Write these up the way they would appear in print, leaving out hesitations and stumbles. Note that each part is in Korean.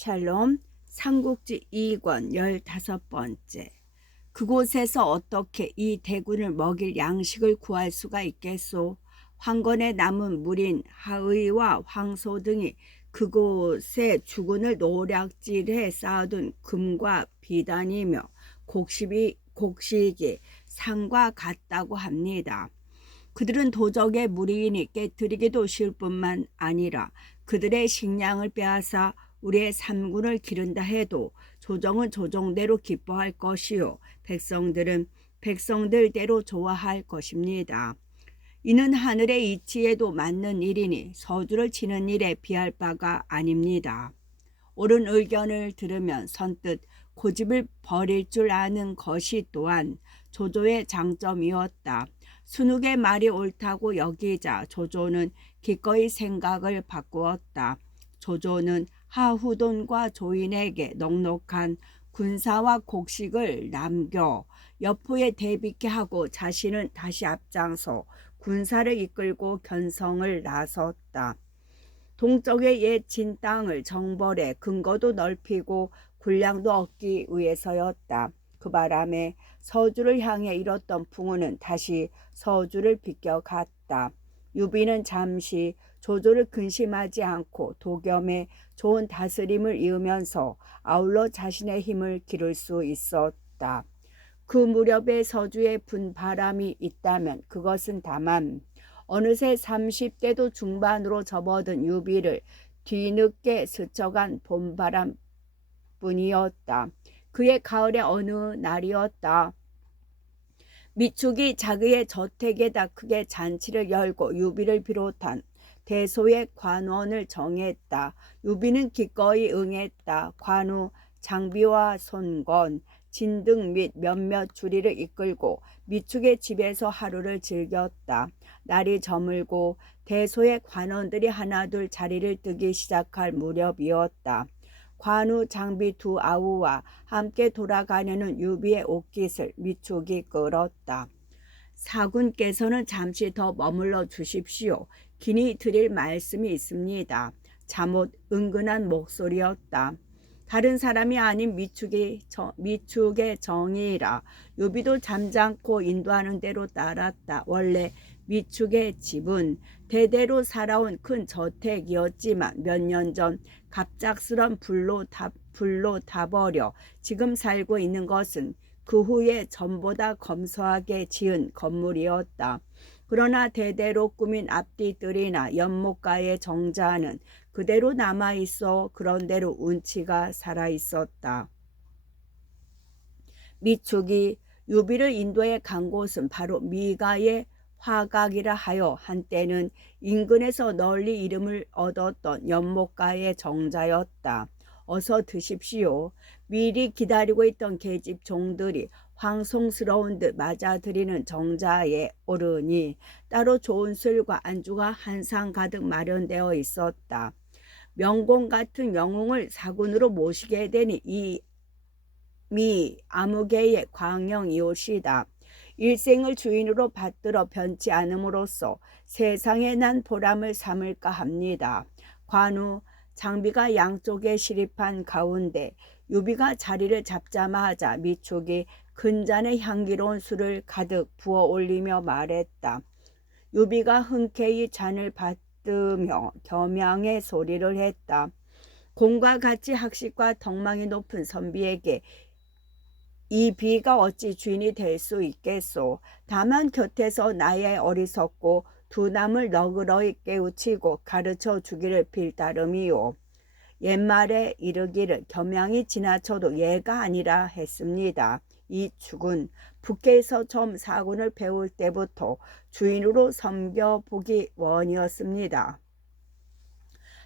샬롬 삼국지 2권 15번째. 그곳에서 어떻게 이 대군을 먹일 양식을 구할 수가 있겠소? 황건에 남은 무린 하의와 황소 등이 그곳에 주군을 노략질해 쌓아둔 금과 비단이며 곡식이 상과 같다고 합니다. 그들은 도적의 무리이니 깨뜨리기도 쉬울 뿐만 아니라 그들의 식량을 빼앗아 우리의 삼군을 기른다 해도 조정은 조정대로 기뻐할 것이요 백성들은 백성들대로 좋아할 것입니다. 이는 하늘의 이치에도 맞는 일이니 서주를 치는 일에 비할 바가 아닙니다. 옳은 의견을 들으면 선뜻 고집을 버릴 줄 아는 것이 또한 조조의 장점이었다. 순욱의 말이 옳다고 여기자 조조는 기꺼이 생각을 바꾸었다. 조조는 하후돈과 조인에게 넉넉한 군사와 곡식을 남겨 여포에 대비케 하고 자신은 다시 앞장서 군사를 이끌고 견성을 나섰다. 동쪽의 옛 진 땅을 정벌해 근거도 넓히고 군량도 얻기 위해서였다. 그 바람에 서주를 향해 일었던 풍우는 다시 서주를 비껴갔다. 유비는 잠시 조조를 근심하지 않고 도겸의 좋은 다스림을 이으면서 아울러 자신의 힘을 기를 수 있었다. 그 무렵에 서주에 분 바람이 있다면 그것은 다만 어느새 30대도 중반으로 접어든 유비를 뒤늦게 스쳐간 봄바람 뿐이었다. 그의 가을의 어느 날이었다. 미축이 자기의 저택에다 크게 잔치를 열고 유비를 비롯한 대소의 관원을 정했다. 유비는 기꺼이 응했다. 관우, 장비와 손건, 진등 및 몇몇 주리를 이끌고 미축의 집에서 하루를 즐겼다. 날이 저물고 대소의 관원들이 하나둘 자리를 뜨기 시작할 무렵이었다. 관우, 장비 두 아우와 함께 돌아가려는 유비의 옷깃을 미축이 끌었다. 사군께서는 잠시 더 머물러 주십시오. 긴히 드릴 말씀이 있습니다. 잠옷 은근한 목소리였다. 다른 사람이 아닌 미축의 정의라 유비도 잠잠고 인도하는 대로 따랐다. 원래 미축의 집은 대대로 살아온 큰 저택이었지만 몇 년 전 갑작스런 불로 타버려 지금 살고 있는 것은 그 후에 전보다 검소하게 지은 건물이었다. 그러나 대대로 꾸민 앞뒤뜰이나 연못가의 정자는 그대로 남아있어 그런대로 운치가 살아있었다. 미축이 유비를 인도에 간 곳은 바로 미가의 화각이라 하여 한때는 인근에서 널리 이름을 얻었던 연못가의 정자였다. 어서 드십시오. 미리 기다리고 있던 계집 종들이 황송스러운 듯 맞아들이는 정자에 오르니 따로 좋은 술과 안주가 한상 가득 마련되어 있었다. 명공 같은 영웅을 사군으로 모시게 되니 미 아무개의 광영이옵시다. 일생을 주인으로 받들어 변치 않음으로써 세상에 난 보람을 삼을까 합니다. 관우, 장비가 양쪽에 시립한 가운데 유비가 자리를 잡자마자 미축이 큰 잔에 향기로운 술을 가득 부어 올리며 말했다. 유비가 흔쾌히 잔을 받으며 겸양의 소리를 했다. 공과 같이 학식과 덕망이 높은 선비에게 이 비가 어찌 주인이 될 수 있겠소. 다만 곁에서 나의 어리석고 두남을 너그러이 깨우치고 가르쳐 주기를 빌 따름이요. 옛말에 이르기를 겸양이 지나쳐도 예가 아니라 했습니다. 이 축은 북계에서 처음 사군을 배울 때부터 주인으로 섬겨보기 원이었습니다.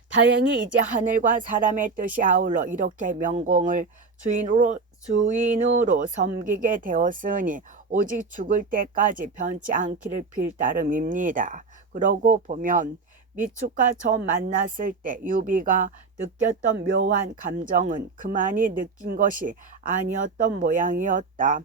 다행히 이제 하늘과 사람의 뜻이 아울러 이렇게 명공을 주인으로 섬기게 되었으니 오직 죽을 때까지 변치 않기를 빌 따름입니다. 그러고 보면 미축과 처음 만났을 때 유비가 느꼈던 묘한 감정은 그만이 느낀 것이 아니었던 모양이었다.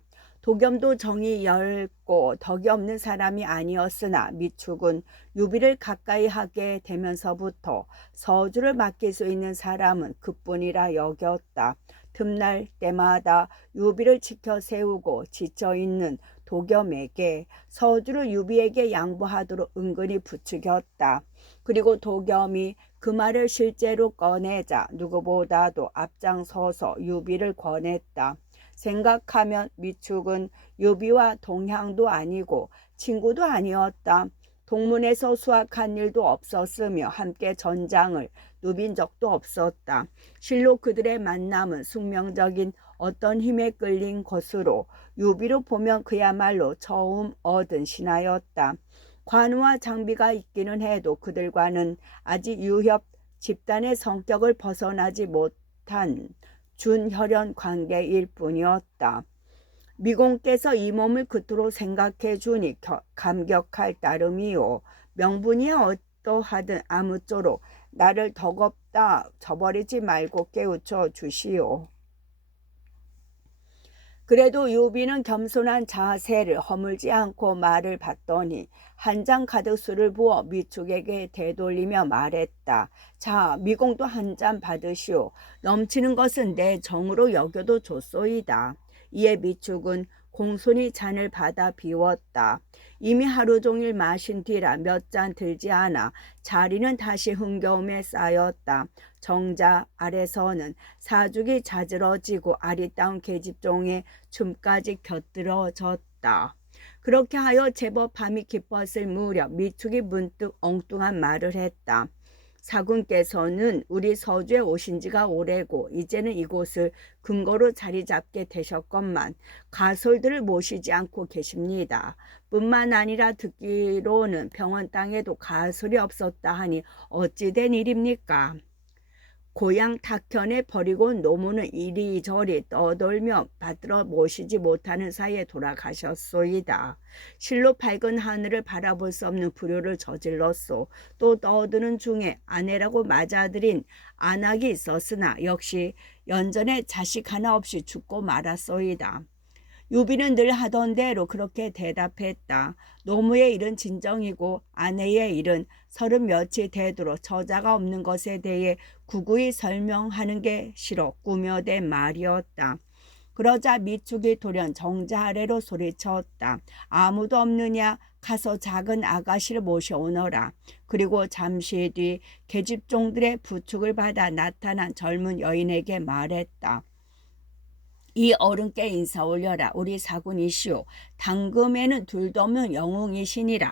도겸도 정이 얇고 덕이 없는 사람이 아니었으나 미축은 유비를 가까이 하게 되면서부터 서주를 맡길 수 있는 사람은 그뿐이라 여겼다. 틈날 때마다 유비를 지켜 세우고 지쳐있는 도겸에게 서주를 유비에게 양보하도록 은근히 부추겼다. 그리고 도겸이 그 말을 실제로 꺼내자 누구보다도 앞장서서 유비를 권했다. 생각하면 미축은 유비와 동향도 아니고 친구도 아니었다. 동문에서 수학한 일도 없었으며 함께 전장을 누빈 적도 없었다. 실로 그들의 만남은 숙명적인 어떤 힘에 끌린 것으로 유비로 보면 그야말로 처음 얻은 신하였다. 관우와 장비가 있기는 해도 그들과는 아직 유협 집단의 성격을 벗어나지 못한 준혈연 관계일 뿐이었다. 미공께서 이 몸을 그토록 생각해 주니 감격할 따름이요. 명분이 어떠하든 아무쪼록 나를 덕없다 저버리지 말고 깨우쳐 주시오. 그래도 유비는 겸손한 자세를 허물지 않고 말을 받더니 한 장 가득 술을 부어 미축에게 되돌리며 말했다. 자, 미공도 한 잔 받으시오. 넘치는 것은 내 정으로 여겨도 좋소이다. 이에 미축은 공손히 잔을 받아 비웠다. 이미 하루 종일 마신 뒤라 몇 잔 들지 않아 자리는 다시 흥겨움에 쌓였다. 정자 아래서는 사죽이 자지러지고 아리따운 계집종의 춤까지 곁들어졌다. 그렇게 하여 제법 밤이 깊었을 무렵 미축이 문득 엉뚱한 말을 했다. 사군께서는 우리 서주에 오신 지가 오래고 이제는 이곳을 근거로 자리 잡게 되셨건만 가솔들을 모시지 않고 계십니다. 뿐만 아니라 듣기로는 병원 땅에도 가솔이 없었다 하니 어찌 된 일입니까? 고향 탁현에 버리고 노무는 이리저리 떠돌며 받들어 모시지 못하는 사이에 돌아가셨소이다. 실로 밝은 하늘을 바라볼 수 없는 불효를 저질렀소. 또 떠드는 중에 아내라고 맞아들인 안악이 있었으나 역시 연전에 자식 하나 없이 죽고 말았소이다. 유비는 늘 하던 대로 그렇게 대답했다. 노무의 일은 진정이고 아내의 일은 30몇이 되도록 저자가 없는 것에 대해 구구이 설명하는 게 싫어 꾸며댄 말이었다. 그러자 미축이 돌연 정자 아래로 소리쳤다. 아무도 없느냐? 가서 작은 아가씨를 모셔오너라. 그리고 잠시 뒤 계집종들의 부축을 받아 나타난 젊은 여인에게 말했다. 이 어른께 인사 올려라. 우리 사군이시오. 당금에는 둘도 없는 영웅이시니라.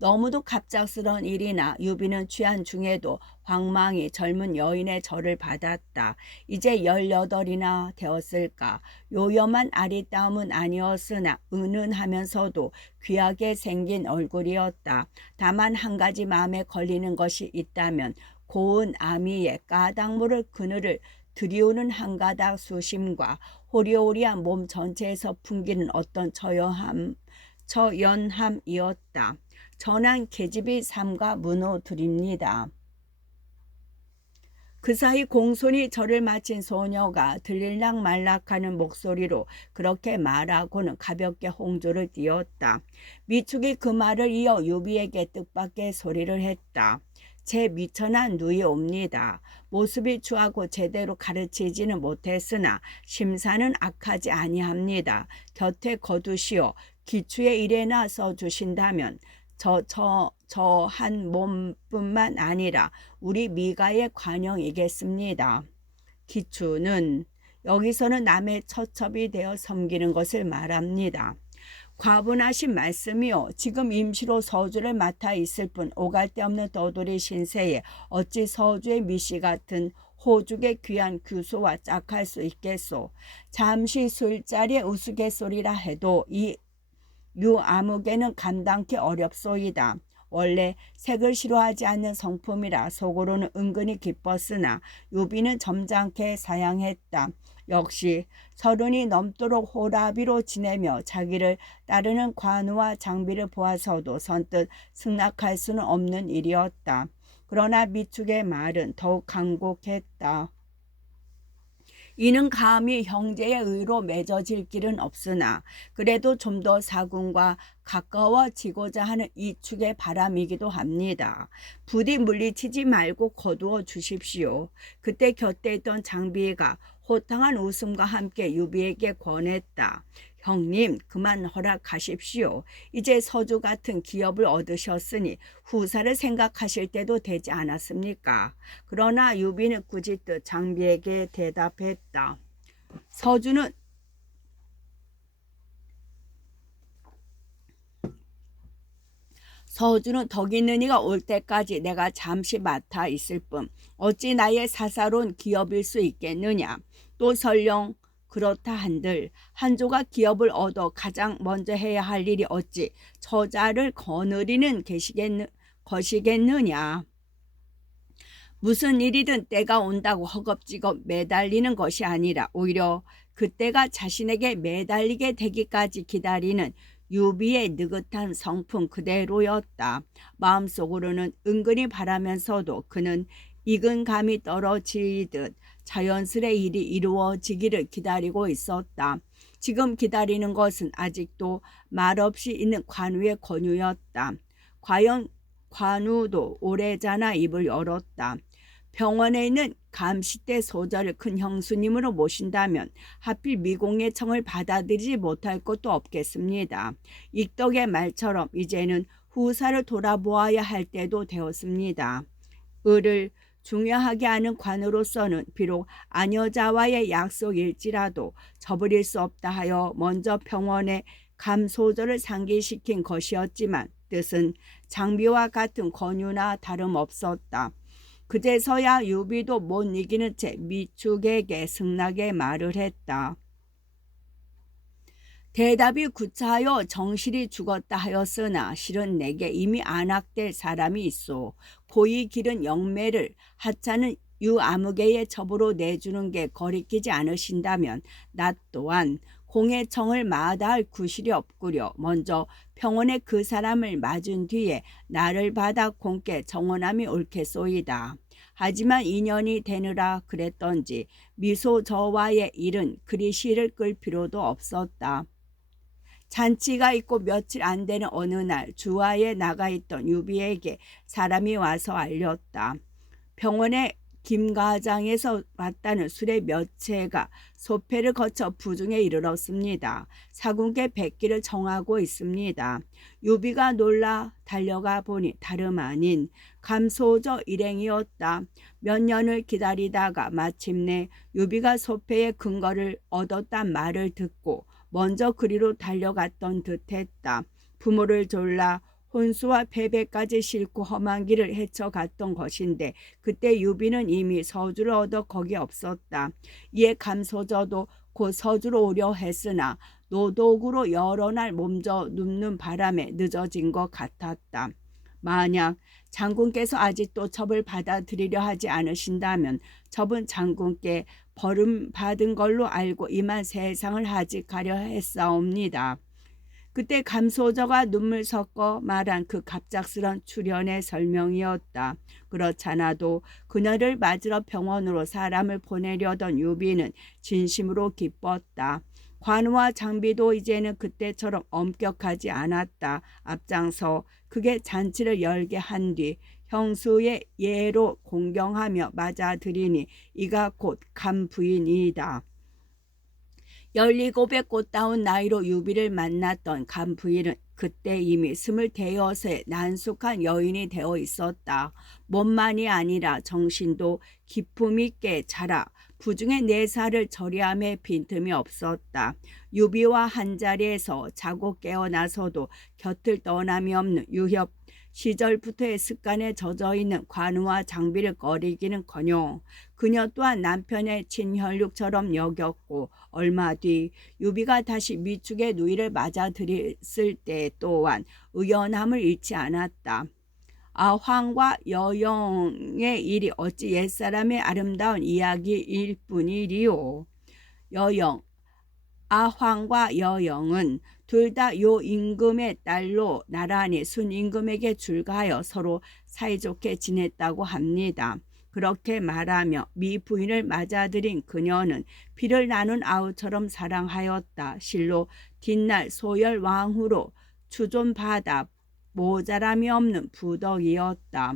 너무도 갑작스러운 일이나 유비는 취한 중에도 황망히 젊은 여인의 절을 받았다. 이제 18이나 되었을까. 요염한 아리따움은 아니었으나 은은하면서도 귀하게 생긴 얼굴이었다. 다만 한 가지 마음에 걸리는 것이 있다면 고운 아미의 까닭모를 그늘을 들이우는 한 가닥 수심과 호리호리한 몸 전체에서 풍기는 어떤 처연함이었다. 전한 계집이 삼가 문호드립니다. 그 사이 공손히 절을 마친 소녀가 들릴락 말락하는 목소리로 그렇게 말하고는 가볍게 홍조를 띄웠다. 미축이 그 말을 이어 유비에게 뜻밖의 소리를 했다. 제 미천한 누이옵니다. 모습이 추하고 제대로 가르치지는 못했으나 심사는 악하지 아니합니다. 곁에 거두시어 기추에 일에나 써주신다면 저 한 몸뿐만 아니라 우리 미가의 관영이겠습니다. 기추는 여기서는 남의 처첩이 되어 섬기는 것을 말합니다. 과분하신 말씀이요. 지금 임시로 서주를 맡아 있을 뿐 오갈 데 없는 떠돌이 신세에 어찌 서주의 미씨 같은 호죽의 귀한 규소와 짝할 수 있겠소. 잠시 술자리에 우스갯소리라 해도 이 유아무개는 감당기 어렵소이다. 원래 색을 싫어하지 않는 성품이라 속으로는 은근히 기뻤으나 유비는 점잖게 사양했다. 역시 30이 넘도록 호라비로 지내며 자기를 따르는 관우와 장비를 보아서도 선뜻 승낙할 수는 없는 일이었다. 그러나 미축의 말은 더욱 간곡했다. 이는 감히 형제의 의로 맺어질 길은 없으나 그래도 좀 더 사군과 가까워지고자 하는 이축의 바람이기도 합니다. 부디 물리치지 말고 거두어 주십시오. 그때 곁에 있던 장비가 호탕한 웃음과 함께 유비에게 권했다. 형님, 그만 허락하십시오. 이제 서주 같은 기업을 얻으셨으니 후사를 생각하실 때도 되지 않았습니까? 그러나 유비는 꾸짖듯 장비에게 대답했다. 서주는 덕 있는 이가 올 때까지 내가 잠시 맡아 있을 뿐 어찌 나의 사사로운 기업일 수 있겠느냐. 또 설령 그렇다 한들 한조가 기업을 얻어 가장 먼저 해야 할 일이 어찌 처자를 거느리는 것이겠느냐. 무슨 일이든 때가 온다고 허겁지겁 매달리는 것이 아니라 오히려 그때가 자신에게 매달리게 되기까지 기다리는 유비의 느긋한 성품 그대로였다. 마음속으로는 은근히 바라면서도 그는 익은 감이 떨어지듯 자연스레 일이 이루어지기를 기다리고 있었다. 지금 기다리는 것은 아직도 말없이 있는 관우의 권유였다. 과연 관우도 오래전에 입을 열었다. 병원에 있는 감시대 소자를 큰 형수님으로 모신다면 하필 미공의 청을 받아들이지 못할 것도 없겠습니다. 익덕의 말처럼 이제는 후사를 돌아보아야 할 때도 되었습니다. 을을 중요하게 하는 관으로서는 비록 아녀자와의 약속일지라도 저버릴 수 없다 하여 먼저 병원에 감소절을 상기시킨 것이었지만 뜻은 장비와 같은 권유나 다름없었다. 그제서야 유비도 못 이기는 채 미축에게 승낙의 말을 했다. 대답이 구차하여 정실이 죽었다 하였으나 실은 내게 이미 안악될 사람이 있어. 고이 기른 영매를 하찮은 유아무개의 첩으로 내주는 게 거리끼지 않으신다면 나 또한 공의 청을 마다할 구실이 없구려. 먼저 평원에 그 사람을 맞은 뒤에 나를 받아 공께 정원함이 옳겠소이다. 하지만 인연이 되느라 그랬던지 미소 저와의 일은 그리 시를 끌 필요도 없었다. 잔치가 있고 며칠 안 되는 어느 날 주화에 나가 있던 유비에게 사람이 와서 알렸다. 병원에 김가장에서 왔다는 술의 몇 채가 소패를 거쳐 부중에 이르렀습니다. 사군께 뵙기를 청하고 있습니다. 유비가 놀라 달려가 보니 다름 아닌 감소저 일행이었다. 몇 년을 기다리다가 마침내 유비가 소패의 근거를 얻었단 말을 듣고 먼저 그리로 달려갔던 듯했다. 부모를 졸라 혼수와 패배까지 싣고 험한 길을 헤쳐갔던 것인데 그때 유비는 이미 서주를 얻어 거기 없었다. 이에 감소저도 곧 서주로 오려 했으나 노독으로 여러 날 몸져 눕는 바람에 늦어진 것 같았다. 만약 장군께서 아직도 첩을 받아들이려 하지 않으신다면 첩은 장군께 버림받은 걸로 알고 이만 세상을 하직하려 했사옵니다. 그때 감소저가 눈물 섞어 말한 그 갑작스런 출현의 설명이었다. 그렇잖아도 그녀를 맞으러 병원으로 사람을 보내려던 유비는 진심으로 기뻤다. 관우와 장비도 이제는 그때처럼 엄격하지 않았다. 앞장서 그게 잔치를 열게 한 뒤 형수의 예로 공경하며 맞아들이니 이가 곧 간부인이다. 17의 꽃다운 나이로 유비를 만났던 간부인은 그때 이미 26의 난숙한 여인이 되어 있었다. 몸만이 아니라 정신도 기품 있게 자라 부중의 4살을 저리함에 빈틈이 없었다. 유비와 한자리에서 자고 깨어나서도 곁을 떠남이 없는 유협 시절부터의 습관에 젖어있는 관우와 장비를 꺼리기는커녕 그녀 또한 남편의 친혈육처럼 여겼고 얼마 뒤 유비가 다시 미축의 누이를 맞아들였을 때 또한 의연함을 잃지 않았다. 아황과 여영의 일이 어찌 옛사람의 아름다운 이야기일 뿐이리요. 아황과 여영은 둘 다 요 임금의 딸로 나란히 순임금에게 출가하여 서로 사이좋게 지냈다고 합니다. 그렇게 말하며 미 부인을 맞아들인 그녀는 피를 나눈 아우처럼 사랑하였다. 실로 뒷날 소열 왕후로 추존받아 모자람이 없는 부덕이었다.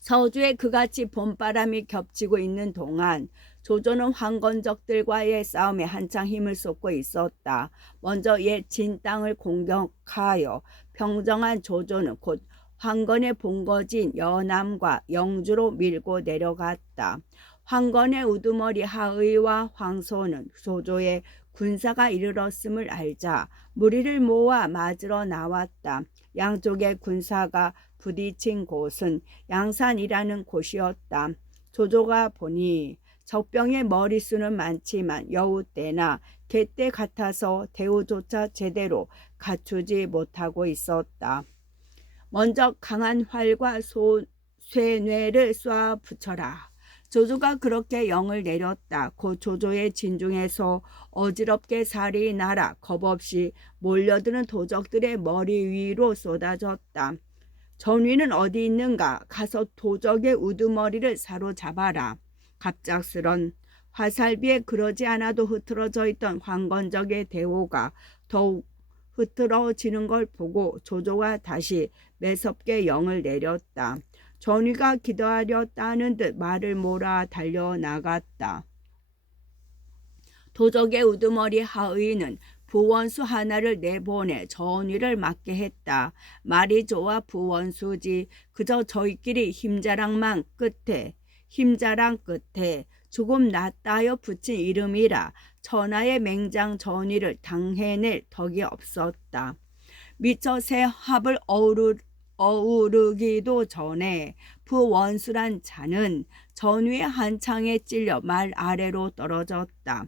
서주에 그같이 봄바람이 겹치고 있는 동안 조조는 황건적들과의 싸움에 한창 힘을 쏟고 있었다. 먼저 옛 진 땅을 공격하여 평정한 조조는 곧 황건의 본거지인 여남과 영주로 밀고 내려갔다. 황건의 우두머리 하의와 황소는 조조의 군사가 이르렀음을 알자 무리를 모아 맞으러 나왔다. 양쪽의 군사가 부딪힌 곳은 양산이라는 곳이었다. 조조가 보니 적병의 머리수는 많지만 여우떼나 개떼 같아서 대우조차 제대로 갖추지 못하고 있었다. 먼저 강한 활과 쇠뇌를 쏴 붙여라. 조조가 그렇게 영을 내렸다. 곧 조조의 진중에서 어지럽게 살이 날아 겁없이 몰려드는 도적들의 머리 위로 쏟아졌다. 전위는 어디 있는가? 가서 도적의 우두머리를 사로잡아라. 갑작스런 화살비에 그러지 않아도 흐트러져 있던 황건적의 대호가 더욱 흐트러지는 걸 보고 조조가 다시 매섭게 영을 내렸다. 전위가 기다렸다는 듯 말을 몰아 달려나갔다. 도적의 우두머리 하의는 부원수 하나를 내보내 전위를 맞게 했다. 말이 좋아 부원수지 그저 저희끼리 힘자랑 끝에 조금 낫다여 붙인 이름이라 천하의 맹장 전위를 당해낼 덕이 없었다. 미처 새 합을 어우르기도 전에 부원수란 자는 전위의 한창에 찔려 말 아래로 떨어졌다.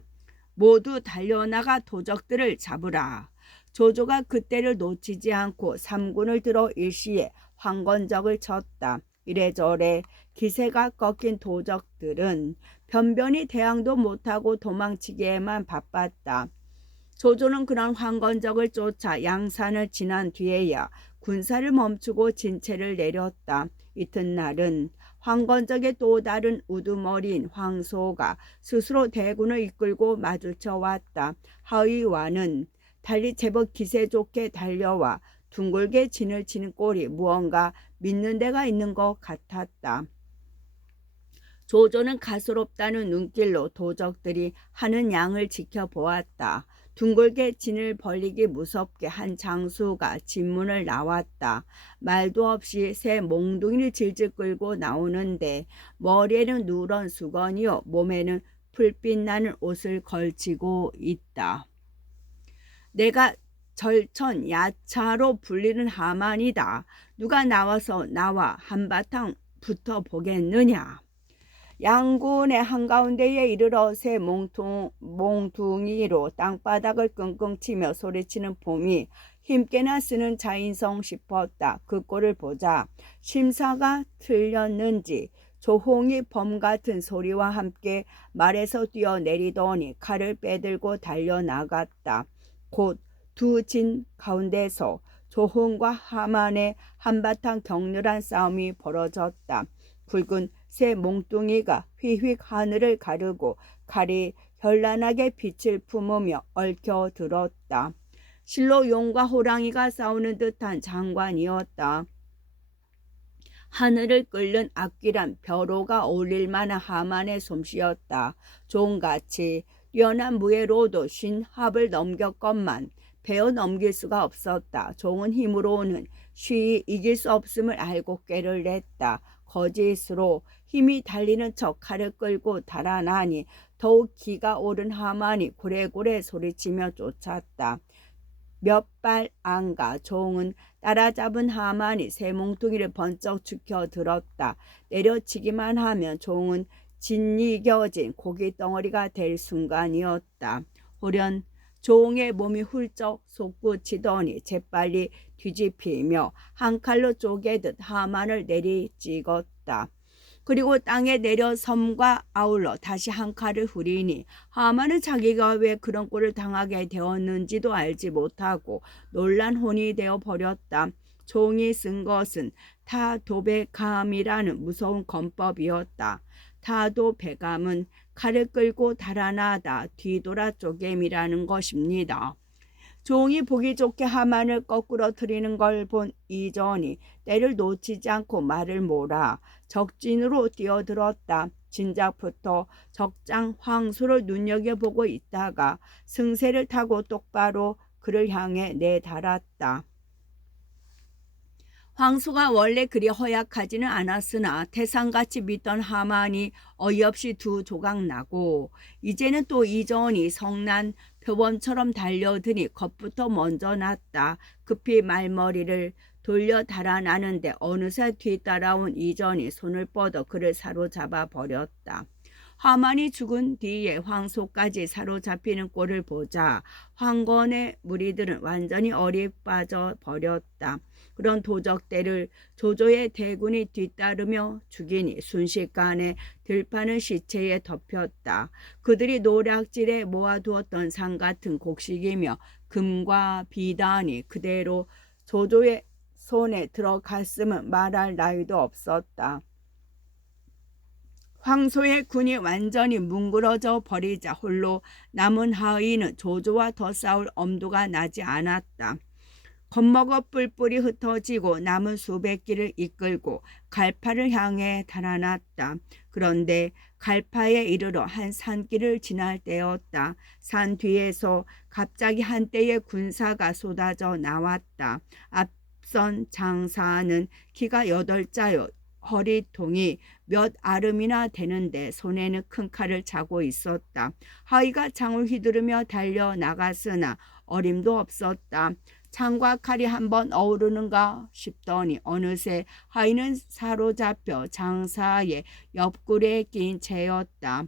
모두 달려나가 도적들을 잡으라. 조조가 그때를 놓치지 않고 삼군을 들어 일시에 황건적을 쳤다. 이래저래 기세가 꺾인 도적들은 변변히 대항도 못하고 도망치기에만 바빴다. 조조는 그런 황건적을 쫓아 양산을 지난 뒤에야 군사를 멈추고 진체를 내렸다. 이튿날은 황건적의 또 다른 우두머리인 황소가 스스로 대군을 이끌고 마주쳐 왔다. 하의와는 달리 제법 기세 좋게 달려와 둥글게 진을 치는 꼴이 무언가 믿는 데가 있는 것 같았다. 조조는 가소롭다는 눈길로 도적들이 하는 양을 지켜보았다. 둥글게 진을 벌리기 무섭게 한 장수가 진문을 나왔다. 말도 없이 새 몽둥이를 질질 끌고 나오는데 머리에는 누런 수건이요 몸에는 풀빛 나는 옷을 걸치고 있다. 내가 절천 야차로 불리는 하만이다. 누가 나와서 나와 한바탕 붙어보겠느냐. 양군의 한가운데에 이르러 새 몽둥이로 땅바닥을 끙끙 치며 소리치는 봄이 힘께나 쓰는 자인성 싶었다. 그 꼴을 보자 심사가 틀렸는지 조홍이 범 같은 소리와 함께 말에서 뛰어내리더니 칼을 빼들고 달려나갔다. 곧 두 진 가운데서 조홍과 하만의 한바탕 격렬한 싸움이 벌어졌다. 붉은 새 몽둥이가 휘휙 하늘을 가르고 칼이 현란하게 빛을 품으며 얽혀들었다. 실로 용과 호랑이가 싸우는 듯한 장관이었다. 하늘을 끓는 악기란 벼로가 어울릴 만한 하만의 솜씨였다. 종같이 뛰어난 무예로도 50합을 넘겼건만 베어 넘길 수가 없었다. 종은 힘으로는 쉬이 이길 수 없음을 알고 꾀를 냈다. 거짓으로 힘이 달리는 척 칼을 끌고 달아나니 더욱 기가 오른 하만이 고래고래 소리치며 쫓았다. 몇 발 안가 종은 따라잡은 하만이 새 몽둥이를 번쩍 축혀 들었다. 내려치기만 하면 종은 짓이겨진 고깃덩어리가 될 순간이었다. 호련 종의 몸이 훌쩍 솟구치더니 재빨리 뒤집히며 한 칼로 쪼개듯 하만을 내리찍었다. 그리고 땅에 내려 섬과 아울러 다시 한 칼을 후리니 하만은 자기가 왜 그런 꼴을 당하게 되었는지도 알지 못하고 놀란 혼이 되어 버렸다. 종이 쓴 것은 타도배감이라는 무서운 권법이었다. 타도배감은 칼을 끌고 달아나다 뒤돌아 쪼개미라는 것입니다. 종이 보기 좋게 하만을 거꾸로 들이는 걸 본 이전이 때를 놓치지 않고 말을 몰아 적진으로 뛰어들었다. 진작부터 적장 황소를 눈여겨보고 있다가 승세를 타고 똑바로 그를 향해 내달았다. 황소가 원래 그리 허약하지는 않았으나 태산같이 믿던 하만이 어이없이 두 조각 나고 이제는 또 이전이 성난 표범처럼 달려드니 겁부터 먼저 났다. 급히 말머리를 돌려 달아나는데 어느새 뒤따라온 이전이 손을 뻗어 그를 사로잡아 버렸다. 하만이 죽은 뒤에 황소까지 사로잡히는 꼴을 보자 황건의 무리들은 완전히 어리 빠져 버렸다. 그런 도적대를 조조의 대군이 뒤따르며 죽이니 순식간에 들판은 시체에 덮였다. 그들이 노략질에 모아두었던 상 같은 곡식이며 금과 비단이 그대로 조조의 손에 들어갔음은 말할 나위도 없었다. 황소의 군이 완전히 뭉그러져 버리자 홀로 남은 하의는 조조와 더 싸울 엄두가 나지 않았다. 겁먹어 뿔뿔이 흩어지고 남은 수백 기를 이끌고 갈파를 향해 달아났다. 그런데 갈파에 이르러 한 산길을 지날 때였다. 산 뒤에서 갑자기 한때의 군사가 쏟아져 나왔다. 앞선 장사는 키가 8자여 허리통이 몇 아름이나 되는데 손에는 큰 칼을 차고 있었다. 하의가 창을 휘두르며 달려나갔으나 어림도 없었다. 창과 칼이 한번 어우르는가 싶더니 어느새 하의는 사로잡혀 장사의 옆구리에 낀 채였다.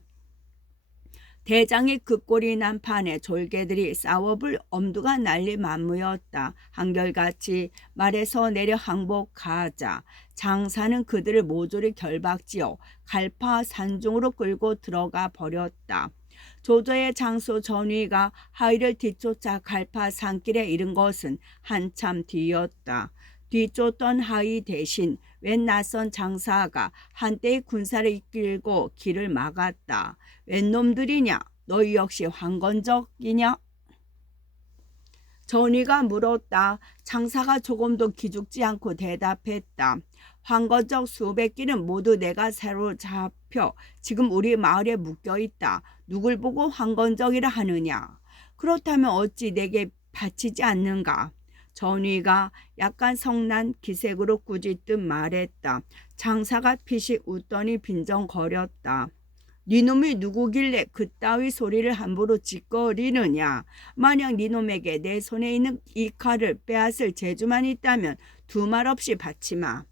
대장이 극골이 난 판에 졸개들이 싸워볼 엄두가 날릴 만무였다. 한결같이 말에서 내려 항복하자 장사는 그들을 모조리 결박지어 갈파 산중으로 끌고 들어가 버렸다. 조조의 장수 전위가 하의를 뒤쫓아 갈파 산길에 이른 것은 한참 뒤였다. 뒤쫓던 하의 대신 웬 낯선 장사가 한때의 군사를 이끌고 길을 막았다. 웬 놈들이냐? 너희 역시 황건적이냐? 전위가 물었다. 장사가 조금도 기죽지 않고 대답했다. 황건적 수백 기는 모두 내가 사로잡혀 지금 우리 마을에 묶여있다. 누굴 보고 황건적이라 하느냐? 그렇다면 어찌 내게 바치지 않는가? 전위가 약간 성난 기색으로 꾸짖듯 말했다. 장사가 피식 웃더니 빈정거렸다. 니놈이 누구길래 그따위 소리를 함부로 짓거리느냐? 만약 니놈에게 내 손에 있는 이 칼을 빼앗을 재주만 있다면 두 말 없이 바치마.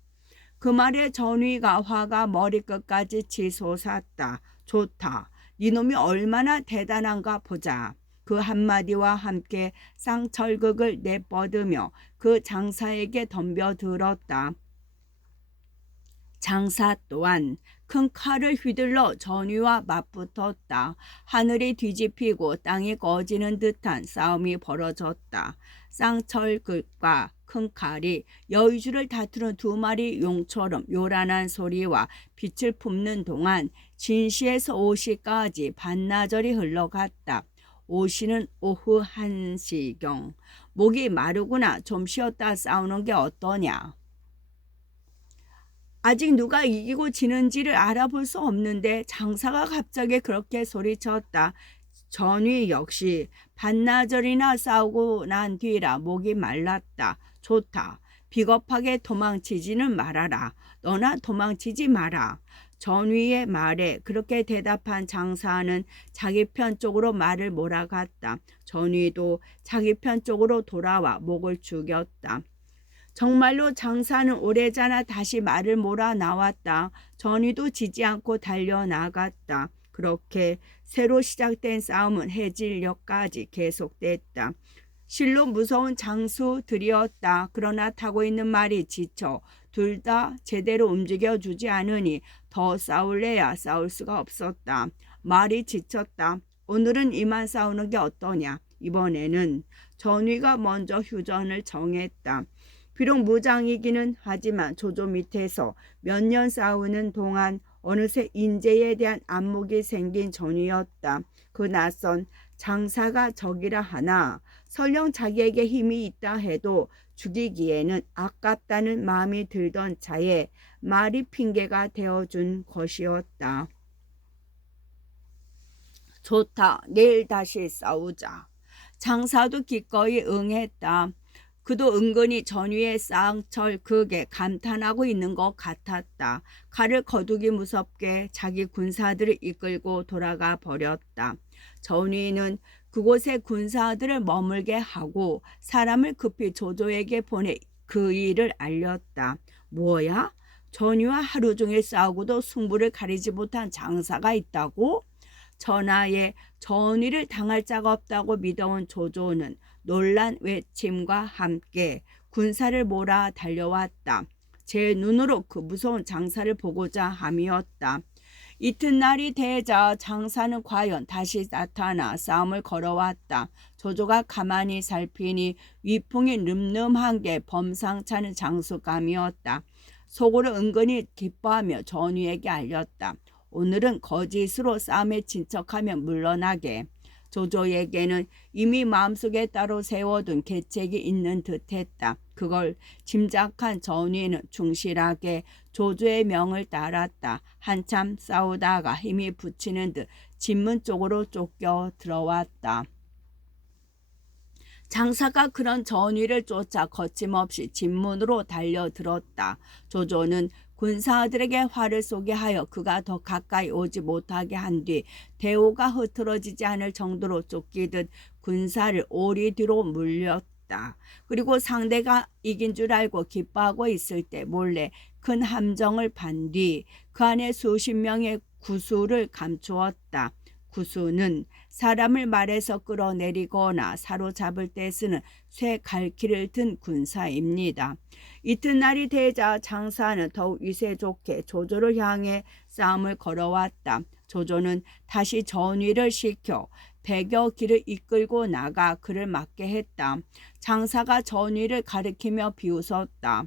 그 말에 전위가 화가 머리끝까지 치솟았다. 좋다. 니놈이 얼마나 대단한가 보자. 그 한마디와 함께 쌍철극을 내뻗으며 그 장사에게 덤벼들었다. 장사 또한 큰 칼을 휘둘러 전위와 맞붙었다. 하늘이 뒤집히고 땅이 꺼지는 듯한 싸움이 벌어졌다. 쌍철극과 큰 칼이 여의주를 다투는 두 마리 용처럼 요란한 소리와 빛을 품는 동안 진시에서 오시까지 반나절이 흘러갔다. 오시는 오후 1시경. 목이 마르구나. 좀 쉬었다 싸우는 게 어떠냐. 아직 누가 이기고 지는지를 알아볼 수 없는데 장사가 갑자기 그렇게 소리쳤다. 전위 역시 반나절이나 싸우고 난 뒤라 목이 말랐다. 좋다. 비겁하게 도망치지는 말아라. 너나 도망치지 마라. 전위의 말에 그렇게 대답한 장사는 자기 편 쪽으로 말을 몰아갔다. 전위도 자기 편 쪽으로 돌아와 목을 죽였다. 정말로 장사는 오래전에 다시 말을 몰아 나왔다. 전위도 지지 않고 달려나갔다. 그렇게 새로 시작된 싸움은 해질녘까지 계속됐다. 실로 무서운 장수들이었다. 그러나 타고 있는 말이 지쳐 둘 다 제대로 움직여주지 않으니 더 싸울래야 싸울 수가 없었다. 말이 지쳤다. 오늘은 이만 싸우는 게 어떠냐. 이번에는 전위가 먼저 휴전을 정했다. 비록 무장이기는 하지만 조조 밑에서 몇 년 싸우는 동안 어느새 인재에 대한 안목이 생긴 전이었다. 그 낯선 장사가 적이라 하나 설령 자기에게 힘이 있다 해도 죽이기에는 아깝다는 마음이 들던 차에 말이 핑계가 되어준 것이었다. 좋다. 내일 다시 싸우자. 장사도 기꺼이 응했다. 그도 은근히 전위의 쌍철 극에 감탄하고 있는 것 같았다. 칼을 거두기 무섭게 자기 군사들을 이끌고 돌아가 버렸다. 전위는 그곳에 군사들을 머물게 하고 사람을 급히 조조에게 보내 그 일을 알렸다. 뭐야? 전위와 하루 종일 싸우고도 승부를 가리지 못한 장사가 있다고? 전하에 전위를 당할 자가 없다고 믿어온 조조는 놀란 외침과 함께 군사를 몰아 달려왔다. 제 눈으로 그 무서운 장사를 보고자 함이었다. 이튿날이 되자 장사는 과연 다시 나타나 싸움을 걸어왔다. 조조가 가만히 살피니 위풍이 늠름한 게 범상찮은 장수감이었다. 속으로 은근히 기뻐하며 전위에게 알렸다. 오늘은 거짓으로 싸움에 진척하며 물러나게. 조조에게는 이미 마음속에 따로 세워둔 계책이 있는 듯했다. 그걸 짐작한 전위는 충실하게 조조의 명을 따랐다. 한참 싸우다가 힘이 붙이는 듯 진문 쪽으로 쫓겨 들어왔다. 장사가 그런 전위를 쫓아 거침없이 진문으로 달려들었다. 조조는 군사들에게 화를 쏘게 하여 그가 더 가까이 오지 못하게 한 뒤 대오가 흐트러지지 않을 정도로 쫓기듯 군사를 오리 뒤로 물렸다. 그리고 상대가 이긴 줄 알고 기뻐하고 있을 때 몰래 큰 함정을 판 뒤 그 안에 수십 명의 구수를 감추었다. 구수는 사람을 말에서 끌어내리거나 사로잡을 때 쓰는 쇠 갈퀴를 든 군사입니다. 이튿날이 되자 장사는 더욱 위세 좋게 조조를 향해 싸움을 걸어왔다. 조조는 다시 전위를 시켜 100여 기를 이끌고 나가 그를 맞게 했다. 장사가 전위를 가리키며 비웃었다.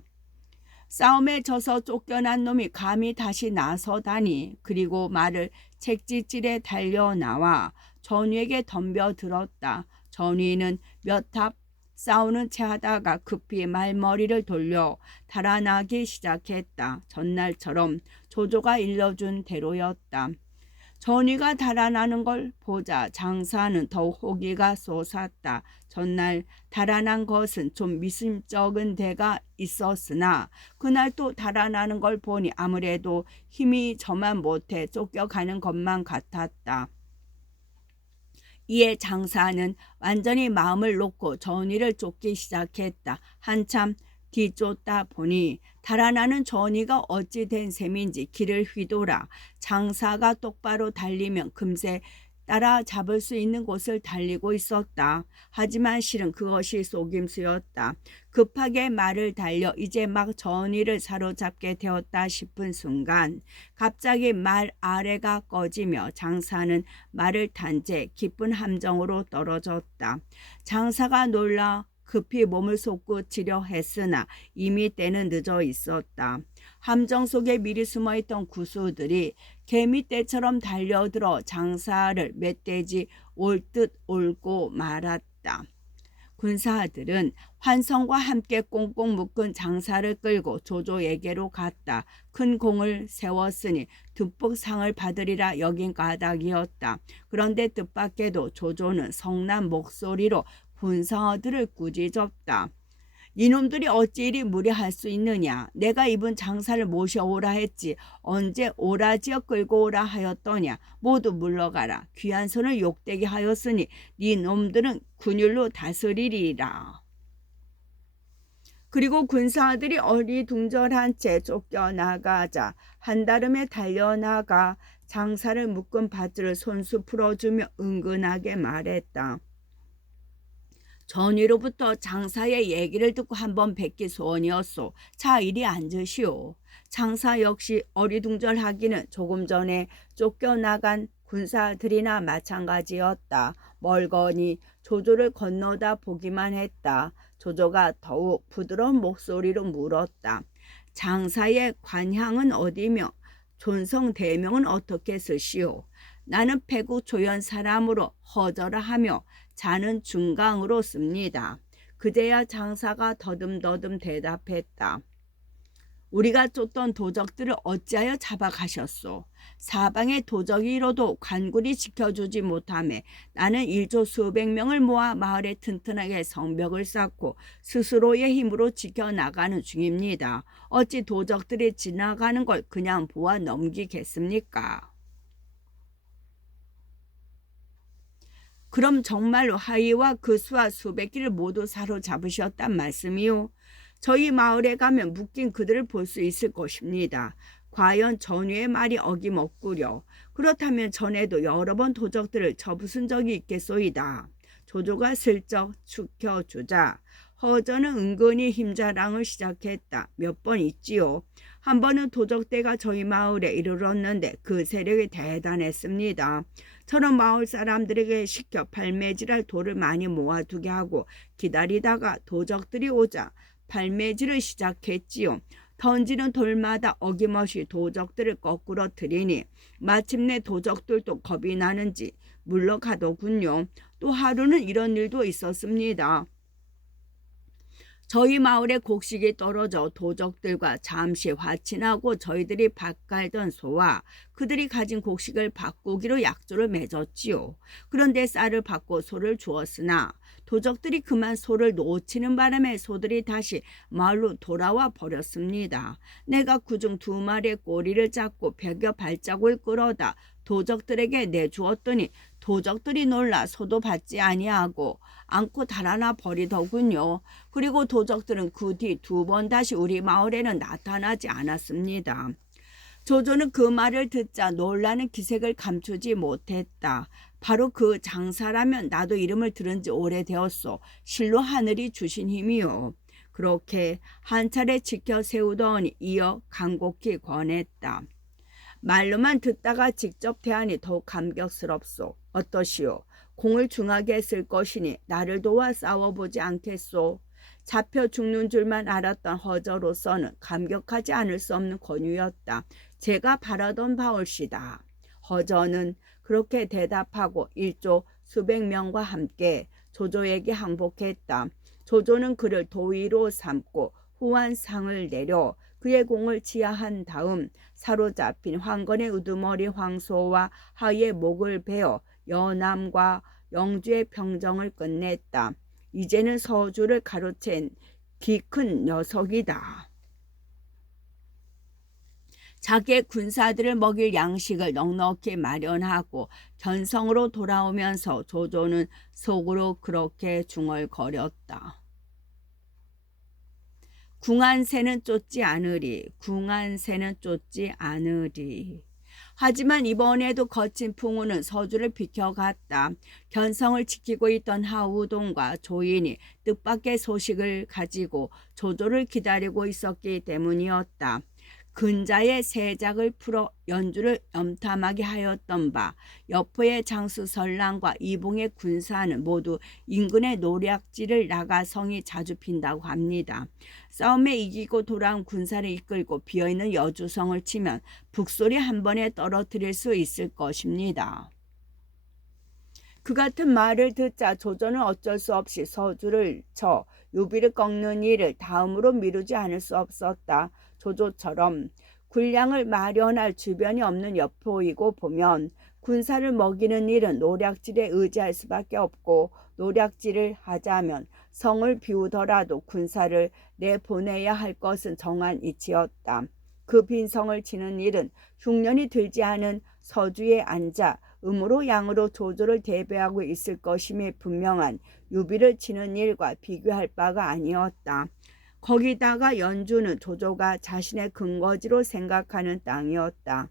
싸움에 져서 쫓겨난 놈이 감히 다시 나서다니. 그리고 말을 책짓질에 달려나와 전위에게 덤벼들었다. 전위는 몇 합 싸우는 채 하다가 급히 말머리를 돌려 달아나기 시작했다. 전날처럼 조조가 일러준 대로였다. 전위가 달아나는 걸 보자 장사는 더욱 호기가 솟았다. 전날 달아난 것은 좀 미심쩍은 데가 있었으나 그날 또 달아나는 걸 보니 아무래도 힘이 저만 못해 쫓겨가는 것만 같았다. 이에 장사는 완전히 마음을 놓고 전위를 쫓기 시작했다. 한참 뒤쫓다 보니 달아나는 전위가 어찌 된 셈인지 길을 휘돌아 장사가 똑바로 달리면 금세 따라잡을 수 있는 곳을 달리고 있었다. 하지만 실은 그것이 속임수였다. 급하게 말을 달려 이제 막 전위를 사로잡게 되었다 싶은 순간 갑자기 말 아래가 꺼지며 장사는 말을 탄 채 깊은 함정으로 떨어졌다. 장사가 놀라 급히 몸을 솟구치려 했으나 이미 때는 늦어 있었다. 함정 속에 미리 숨어있던 구수들이 개미떼처럼 달려들어 장사를 멧돼지 올 듯 옳고 말았다. 군사들은 환성과 함께 꽁꽁 묶은 장사를 끌고 조조에게로 갔다. 큰 공을 세웠으니 듬뿍 상을 받으리라 여긴 까닭이었다. 그런데 뜻밖에도 조조는 성난 목소리로 군사들을 꾸짖었다. 이놈들이 어찌 이리 무례할 수 있느냐. 내가 입은 장사를 모셔오라 했지 언제 오라지어 끌고 오라 하였더냐. 모두 물러가라. 귀한 손을 욕되게 하였으니 네 놈들은 군율로 다스리리라. 그리고 군사들이 어리둥절한 채 쫓겨나가자 한다름에 달려나가 장사를 묶은 밧줄을 손수 풀어주며 은근하게 말했다. 전위로부터 장사의 얘기를 듣고 한번 뵙기 소원이었소. 자, 이리 앉으시오. 장사 역시 어리둥절하기는 조금 전에 쫓겨나간 군사들이나 마찬가지였다. 멀거니 조조를 건너다 보기만 했다. 조조가 더욱 부드러운 목소리로 물었다. 장사의 관향은 어디며 존성 대명은 어떻게 쓰시오? 나는 패국 조연 사람으로 허저라 하며 자는 중강으로 씁니다. 그제야 장사가 더듬더듬 대답했다. 우리가 쫓던 도적들을 어찌하여 잡아가셨소? 사방의 도적이 이로도 관군이 지켜주지 못하며 나는 일조 수백 명을 모아 마을에 튼튼하게 성벽을 쌓고 스스로의 힘으로 지켜나가는 중입니다. 어찌 도적들이 지나가는 걸 그냥 보아 넘기겠습니까? 그럼 정말로 하이와 그 수와 수백 기를 모두 사로잡으셨단 말씀이요? 저희 마을에 가면 묶인 그들을 볼 수 있을 것입니다. 과연 전우의 말이 어김없구려. 그렇다면 전에도 여러 번 도적들을 쳐부순 적이 있겠소이다. 조조가 슬쩍 축혀주자 허저는 은근히 힘자랑을 시작했다. 몇 번 있지요. 한 번은 도적대가 저희 마을에 이르렀는데 그 세력이 대단했습니다. 저는 마을 사람들에게 시켜 발매질할 돌을 많이 모아두게 하고 기다리다가 도적들이 오자 발매질을 시작했지요. 던지는 돌마다 어김없이 도적들을 거꾸로 들이니 마침내 도적들도 겁이 나는지 물러가더군요. 또 하루는 이런 일도 있었습니다. 저희 마을에 곡식이 떨어져 도적들과 잠시 화친하고 저희들이 밭갈던 소와 그들이 가진 곡식을 바꾸기로 약조를 맺었지요. 그런데 쌀을 받고 소를 주었으나 도적들이 그만 소를 놓치는 바람에 소들이 다시 마을로 돌아와 버렸습니다. 내가 그중 2마리의 꼬리를 잡고 100여 발자국을 끌어다 도적들에게 내주었더니 도적들이 놀라 소도 받지 아니하고 안고 달아나 버리더군요. 그리고 도적들은 그 뒤 2번 다시 우리 마을에는 나타나지 않았습니다. 조조는 그 말을 듣자 놀라는 기색을 감추지 못했다. 바로 그 장사라면 나도 이름을 들은 지 오래되었소. 실로 하늘이 주신 힘이요. 그렇게 한 차례 지켜 세우더니 이어 간곡히 권했다. 말로만 듣다가 직접 대하니 더욱 감격스럽소. 어떠시오? 공을 중하게 쓸 것이니 나를 도와 싸워보지 않겠소? 잡혀 죽는 줄만 알았던 허저로서는 감격하지 않을 수 없는 권유였다. 제가 바라던 바올시다. 허저는 그렇게 대답하고 일조 수백 명과 함께 조조에게 항복했다. 조조는 그를 도의로 삼고 후한 상을 내려 그의 공을 치하한 다음 사로잡힌 황건의 우두머리 황소와 하의 목을 베어 여남과 영주의 평정을 끝냈다. 이제는 서주를 가로챈 키 큰 녀석이다. 자기의 군사들을 먹일 양식을 넉넉히 마련하고 견성으로 돌아오면서 조조는 속으로 그렇게 중얼거렸다. 궁한 새는 쫓지 않으리. 궁한 새는 쫓지 않으리. 하지만 이번에도 거친 풍우는 서주를 비켜갔다. 견성을 지키고 있던 하우동과 조인이 뜻밖의 소식을 가지고 조조를 기다리고 있었기 때문이었다. 근자의 세작을 풀어 연주를 염탐하게 하였던 바 여포의 장수 설랑과 이봉의 군사는 모두 인근의 노략지를 나가 성이 자주 핀다고 합니다. 싸움에 이기고 돌아온 군사를 이끌고 비어있는 여주성을 치면 북소리 한 번에 떨어뜨릴 수 있을 것입니다. 그 같은 말을 듣자 조조는 어쩔 수 없이 서주를 쳐 유비를 꺾는 일을 다음으로 미루지 않을 수 없었다. 조조처럼 군량을 마련할 주변이 없는 여포이고 보면 군사를 먹이는 일은 노략질에 의지할 수밖에 없고 노략질을 하자면 성을 비우더라도 군사를 내보내야 할 것은 정한 이치였다. 그 빈성을 치는 일은 흉년이 들지 않은 서주에 앉아 음으로 양으로 조조를 대배하고 있을 것임이 분명한 유비를 치는 일과 비교할 바가 아니었다. 거기다가 연주는 조조가 자신의 근거지로 생각하는 땅이었다.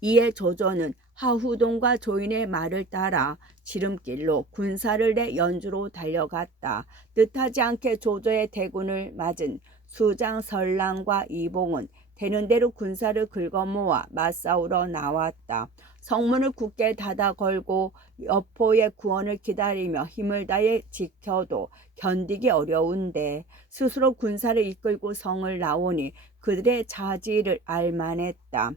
이에 조조는 하후동과 조인의 말을 따라 지름길로 군사를 내 연주로 달려갔다. 뜻하지 않게 조조의 대군을 맞은 수장 설란과 이봉은 되는 대로 군사를 긁어모아 맞싸우러 나왔다. 성문을 굳게 닫아 걸고 여포의 구원을 기다리며 힘을 다해 지켜도 견디기 어려운데 스스로 군사를 이끌고 성을 나오니 그들의 자질을 알만했다.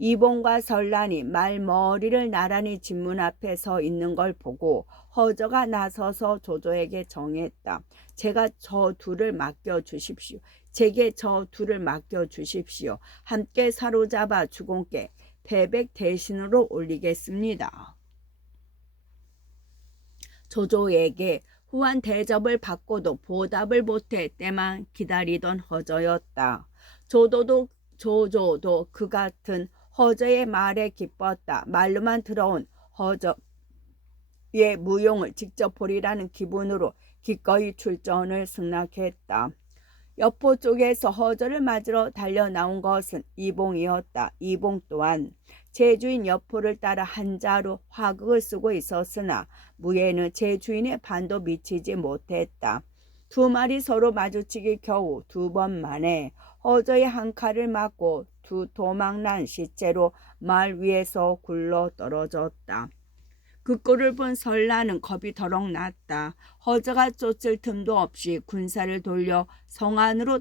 이봉과 설란이 말머리를 나란히 진문 앞에 서 있는 걸 보고 허저가 나서서 조조에게 정했다. 제게 저 둘을 맡겨주십시오. 함께 사로잡아 주공께 패백 대신으로 올리겠습니다. 조조에게 후한 대접을 받고도 보답을 못해 때만 기다리던 허저였다. 조조도 그 같은 허저의 말에 기뻤다. 말로만 들어온 허저의 무용을 직접 보리라는 기분으로 기꺼이 출전을 승낙했다. 여포 쪽에서 허저를 맞으러 달려 나온 것은 이봉이었다. 이봉 또한 제주인 여포를 따라 한자로 화극을 쓰고 있었으나 무예는 제주인의 반도 미치지 못했다. 두 말이 서로 마주치기 겨우 2번 만에 허저의 한 칼을 맞고 두 도망난 시체로 말 위에서 굴러 떨어졌다. 그 꼴을 본 설란은 겁이 더럭 났다. 허저가 쫓을 틈도 없이 군사를 돌려 성 안으로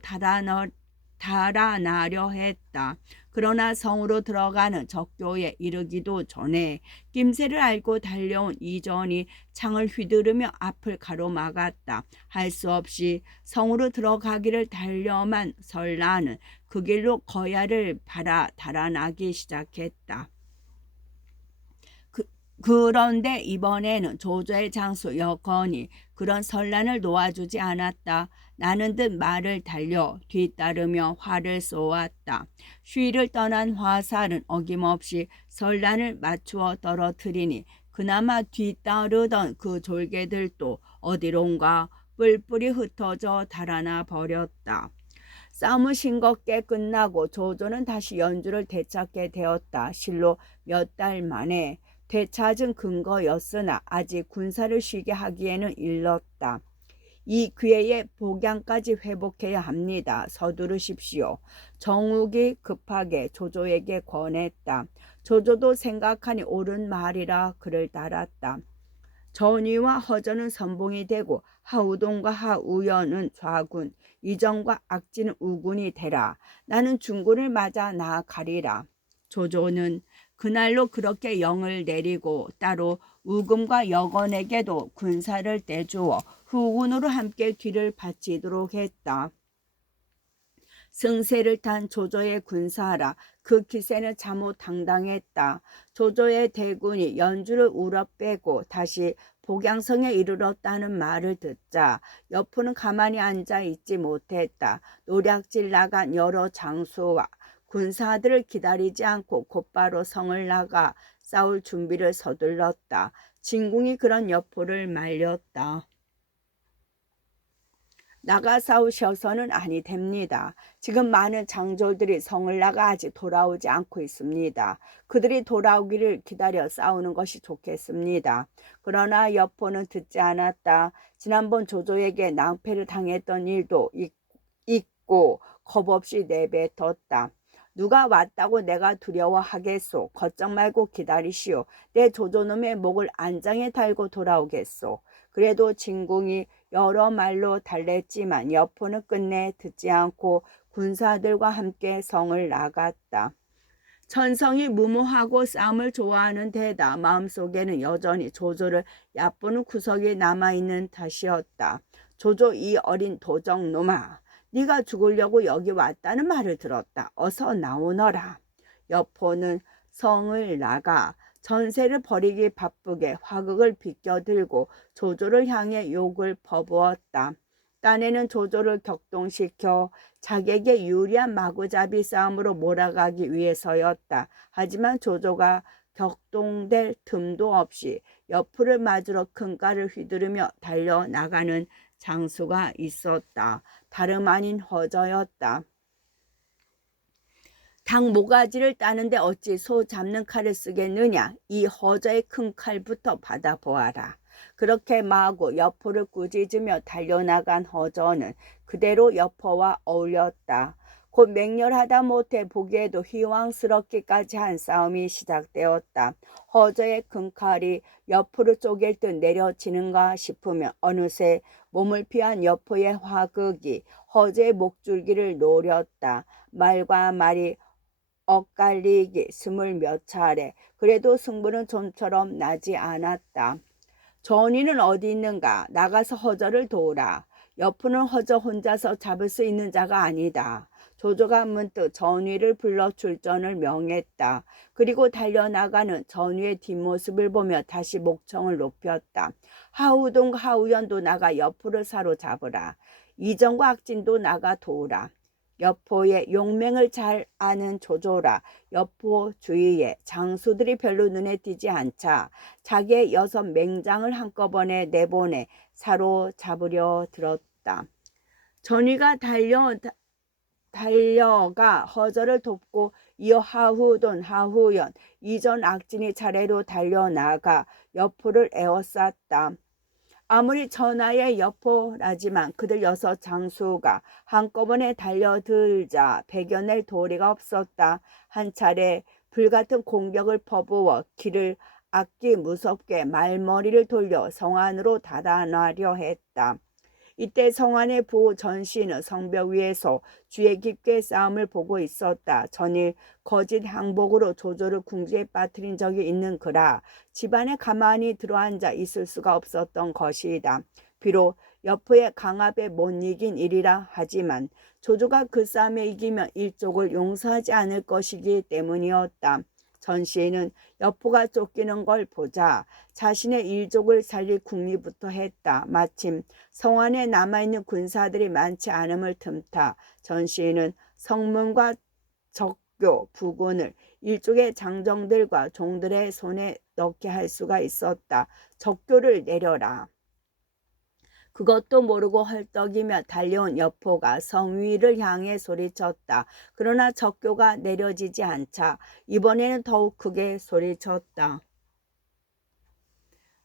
달아나려 했다. 그러나 성으로 들어가는 적교에 이르기도 전에 낌새를 알고 달려온 이전이 창을 휘두르며 앞을 가로막았다. 할 수 없이 성으로 들어가기를 달려만 설란은 그 길로 거야를 바라 달아나기 시작했다. 그런데 이번에는 조조의 장수 여건이 그런 설란을 놓아주지 않았다. 나는 듯 말을 달려 뒤따르며 활을 쏘았다. 쉬를 떠난 화살은 어김없이 설란을 맞추어 떨어뜨리니 그나마 뒤따르던 그 졸개들도 어디론가 뿔뿔이 흩어져 달아나 버렸다. 싸움은 싱겁게 끝나고 조조는 다시 연주를 되찾게 되었다. 실로 몇 달 만에 되찾은 근거였으나 아직 군사를 쉬게 하기에는 일렀다. 이 기회에 복양까지 회복해야 합니다. 서두르십시오. 정욱이 급하게 조조에게 권했다. 조조도 생각하니 옳은 말이라 그를 따랐다. 전위와 허저는 선봉이 되고 하우동과 하우연은 좌군, 이정과 악진은 우군이 되라. 나는 중군을 맞아 나아가리라. 조조는 그날로 그렇게 영을 내리고 따로 우금과 여건에게도 군사를 떼주어 후군으로 함께 뒤를 바치도록 했다. 승세를 탄 조조의 군사라 그 기세는 참으 당당했다. 조조의 대군이 연주를 우러빼고 다시 복양성에 이르렀다는 말을 듣자 여포는 가만히 앉아 있지 못했다. 노략질 나간 여러 장수와 군사들을 기다리지 않고 곧바로 성을 나가 싸울 준비를 서둘렀다. 진궁이 그런 여포를 말렸다. 나가 싸우셔서는 아니 됩니다. 지금 많은 장졸들이 성을 나가 아직 돌아오지 않고 있습니다. 그들이 돌아오기를 기다려 싸우는 것이 좋겠습니다. 그러나 여포는 듣지 않았다. 지난번 조조에게 낭패를 당했던 일도 잊고 겁없이 내뱉었다. 누가 왔다고 내가 두려워하겠소. 걱정 말고 기다리시오. 내 조조놈의 목을 안장에 달고 돌아오겠소. 그래도 진궁이 여러 말로 달랬지만 여포는 끝내 듣지 않고 군사들과 함께 성을 나갔다. 천성이 무모하고 싸움을 좋아하는 데다 마음속에는 여전히 조조를 얕보는 구석이 남아있는 탓이었다. 조조 이 어린 도적놈아. 네가 죽으려고 여기 왔다는 말을 들었다. 어서 나오너라. 여포는 성을 나가 전세를 버리기 바쁘게 화극을 비껴들고 조조를 향해 욕을 퍼부었다. 딴에는 조조를 격동시켜 자기에게 유리한 마구잡이 싸움으로 몰아가기 위해서였다. 하지만 조조가 격동될 틈도 없이 여포를 맞으러 큰칼을 휘두르며 달려나가는 장수가 있었다. 다름 아닌 허저였다. 닭 모가지를 따는데 어찌 소 잡는 칼을 쓰겠느냐. 이 허저의 큰 칼부터 받아보아라. 그렇게 마구 여포를 꾸짖으며 달려나간 허저는 그대로 여포와 어울렸다. 곧 맹렬하다 못해 보기에도 희망스럽기까지 한 싸움이 시작되었다. 허저의 큰 칼이 여포를 쪼갤 듯 내려치는가 싶으면 어느새 몸을 피한 여포의 화극이 허저의 목줄기를 노렸다. 말과 말이 엇갈리기 20몇 차례. 그래도 승부는 좀처럼 나지 않았다. 전이는 어디 있는가? 나가서 허저를 도우라. 여포는 허저 혼자서 잡을 수 있는 자가 아니다. 조조가 문득 전위를 불러 출전을 명했다. 그리고 달려나가는 전위의 뒷모습을 보며 다시 목청을 높였다. 하우동 하우연도 나가 여포를 사로잡으라. 이정과 악진도 나가 도우라. 여포의 용맹을 잘 아는 조조라 여포 주위에 장수들이 별로 눈에 띄지 않자 자기의 6 맹장을 한꺼번에 내보내 사로잡으려 들었다. 전위가 달려가 허저를 돕고 이어 하후돈 하후연 이전 악진이 차례로 달려나가 여포를 에워쌌다. 아무리 천하의 여포라지만 그들 6 장수가 한꺼번에 달려들자 배겨낼 도리가 없었다. 한 차례 불같은 공격을 퍼부어 길을 악기 무섭게 말머리를 돌려 성 안으로 달아나려 했다. 이때 성 안의 부호 전시는 성벽 위에서 주의 깊게 싸움을 보고 있었다. 전일 거짓 항복으로 조조를 궁지에 빠뜨린 적이 있는 그라 집안에 가만히 들어앉아 있을 수가 없었던 것이다. 비록 여포의 강압에 못 이긴 일이라 하지만 조조가 그 싸움에 이기면 일족을 용서하지 않을 것이기 때문이었다. 전시에는 여포가 쫓기는 걸 보자 자신의 일족을 살릴 궁리부터 했다. 마침 성 안에 남아있는 군사들이 많지 않음을 틈타 전시에는 성문과 적교 부군을 일족의 장정들과 종들의 손에 넣게 할 수가 있었다. 적교를 내려라. 그것도 모르고 헐떡이며 달려온 여포가 성 위를 향해 소리쳤다. 그러나 적교가 내려지지 않자 이번에는 더욱 크게 소리쳤다.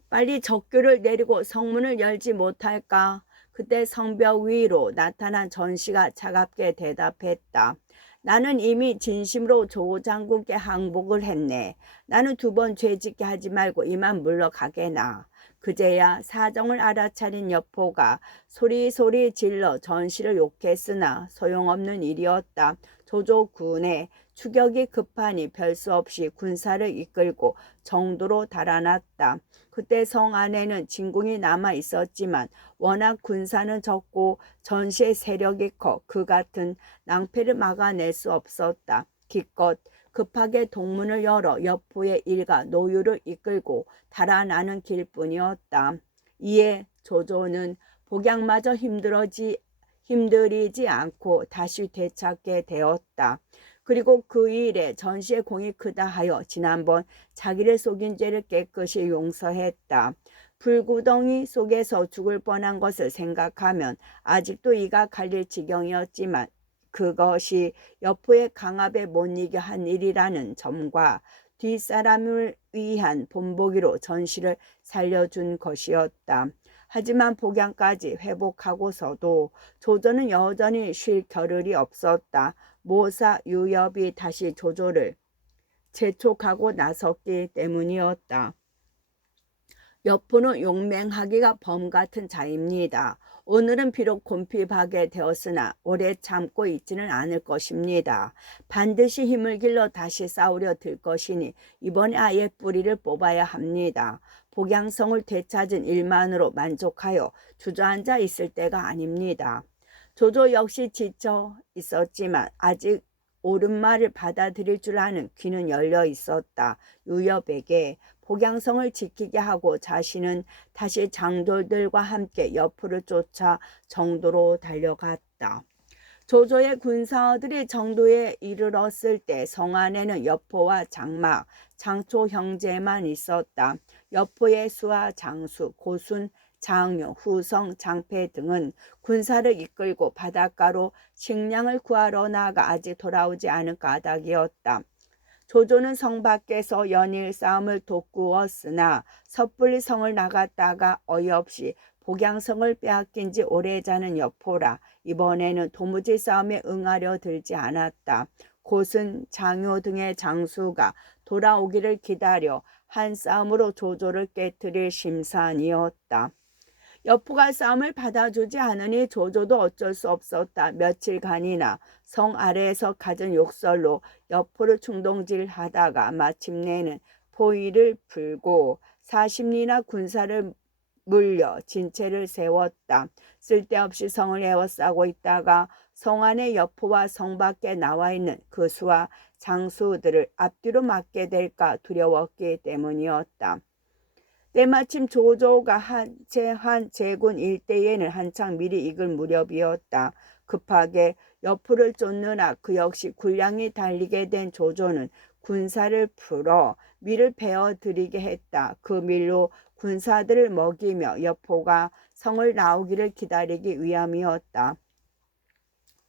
빨리 적교를 내리고 성문을 열지 못할까? 그때 성벽 위로 나타난 전시가 차갑게 대답했다. 나는 이미 진심으로 조 장군께 항복을 했네. 나는 2번 죄짓게 하지 말고 이만 물러가게나. 그제야 사정을 알아차린 여포가 소리소리 질러 전시를 욕했으나 소용없는 일이었다. 조조군의 추격이 급하니 별 수 없이 군사를 이끌고 정도로 달아났다. 그때 성 안에는 진궁이 남아 있었지만 워낙 군사는 적고 전시의 세력이 커 그 같은 낭패를 막아낼 수 없었다. 기껏 급하게 동문을 열어 여포의 일가 노유를 이끌고 달아나는 길뿐이었다. 이에 조조는 복양마저 힘들이지 않고 다시 되찾게 되었다. 그리고 그 일에 전시의 공이 크다 하여 지난번 자기를 속인 죄를 깨끗이 용서했다. 불구덩이 속에서 죽을 뻔한 것을 생각하면 아직도 이가 갈릴 지경이었지만 그것이 여포의 강압에 못 이겨 한 일이라는 점과 뒷사람을 위한 본보기로 전시를 살려준 것이었다. 하지만 복양까지 회복하고서도 조조는 여전히 쉴 겨를이 없었다. 모사 유엽이 다시 조조를 재촉하고 나섰기 때문이었다. 여포는 용맹하기가 범같은 자입니다. 오늘은 비록 곤핍하게 되었으나 오래 참고 있지는 않을 것입니다. 반드시 힘을 길러 다시 싸우려 들 것이니 이번에 아예 뿌리를 뽑아야 합니다. 복양성을 되찾은 일만으로 만족하여 주저앉아 있을 때가 아닙니다. 조조 역시 지쳐 있었지만 아직 옳은 말을 받아들일 줄 아는 귀는 열려 있었다. 유엽에게 복양성을 지키게 하고 자신은 다시 장돌들과 함께 여포를 쫓아 정도로 달려갔다. 조조의 군사들이 정도에 이르렀을 때 성 안에는 여포와 장막, 장초 형제만 있었다. 여포의 수하 장수, 고순, 장유, 후성, 장패 등은 군사를 이끌고 바닷가로 식량을 구하러 나가 아직 돌아오지 않은 까닭이었다. 조조는 성 밖에서 연일 싸움을 돋구었으나 섣불리 성을 나갔다가 어이없이 복양성을 빼앗긴 지 오래자는 여포라 이번에는 도무지 싸움에 응하려 들지 않았다. 곧은 장효 등의 장수가 돌아오기를 기다려 한 싸움으로 조조를 깨뜨릴 심산이었다. 여포가 싸움을 받아주지 않으니 조조도 어쩔 수 없었다. 며칠간이나 성 아래에서 갖은 욕설로 여포를 충동질하다가 마침내는 포위를 풀고 40리나 군사를 물려 진체를 세웠다. 쓸데없이 성을 에워싸고 있다가 성 안에 여포와 성 밖에 나와 있는 그 수와 장수들을 앞뒤로 맞게 될까 두려웠기 때문이었다. 때마침 조조가 한 제군 일대에는 한창 미리 익을 무렵이었다. 급하게 여포를 쫓느라 그 역시 군량이 달리게 된 조조는 군사를 풀어 밀을 베어들이게 했다. 그 밀로 군사들을 먹이며 여포가 성을 나오기를 기다리기 위함이었다.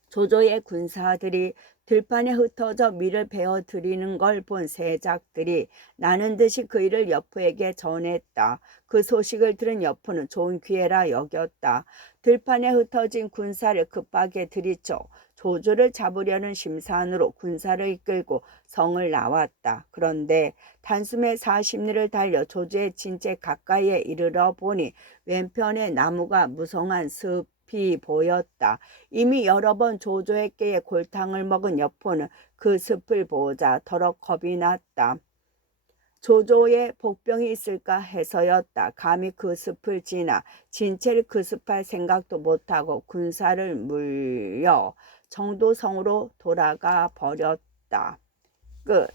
조조의 군사들이 들판에 흩어져 밀을 베어들이는 걸 본 세작들이 나는 듯이 그 일을 여포에게 전했다. 그 소식을 들은 여포는 좋은 기회라 여겼다. 들판에 흩어진 군사를 급하게 들이쳐 조조를 잡으려는 심산으로 군사를 이끌고 성을 나왔다. 그런데 단숨에 40리를 달려 조조의 진짜 가까이에 이르러 보니 왼편에 나무가 무성한 숲이 보였다. 이미 여러 번 조조에게 골탕을 먹은 여포는 그 숲을 보자 더러 겁이 났다. 조조의 복병이 있을까 해서였다. 감히 그 숲을 지나 진체를 급습할 생각도 못하고 군사를 물려 정도성으로 돌아가 버렸다. 끝.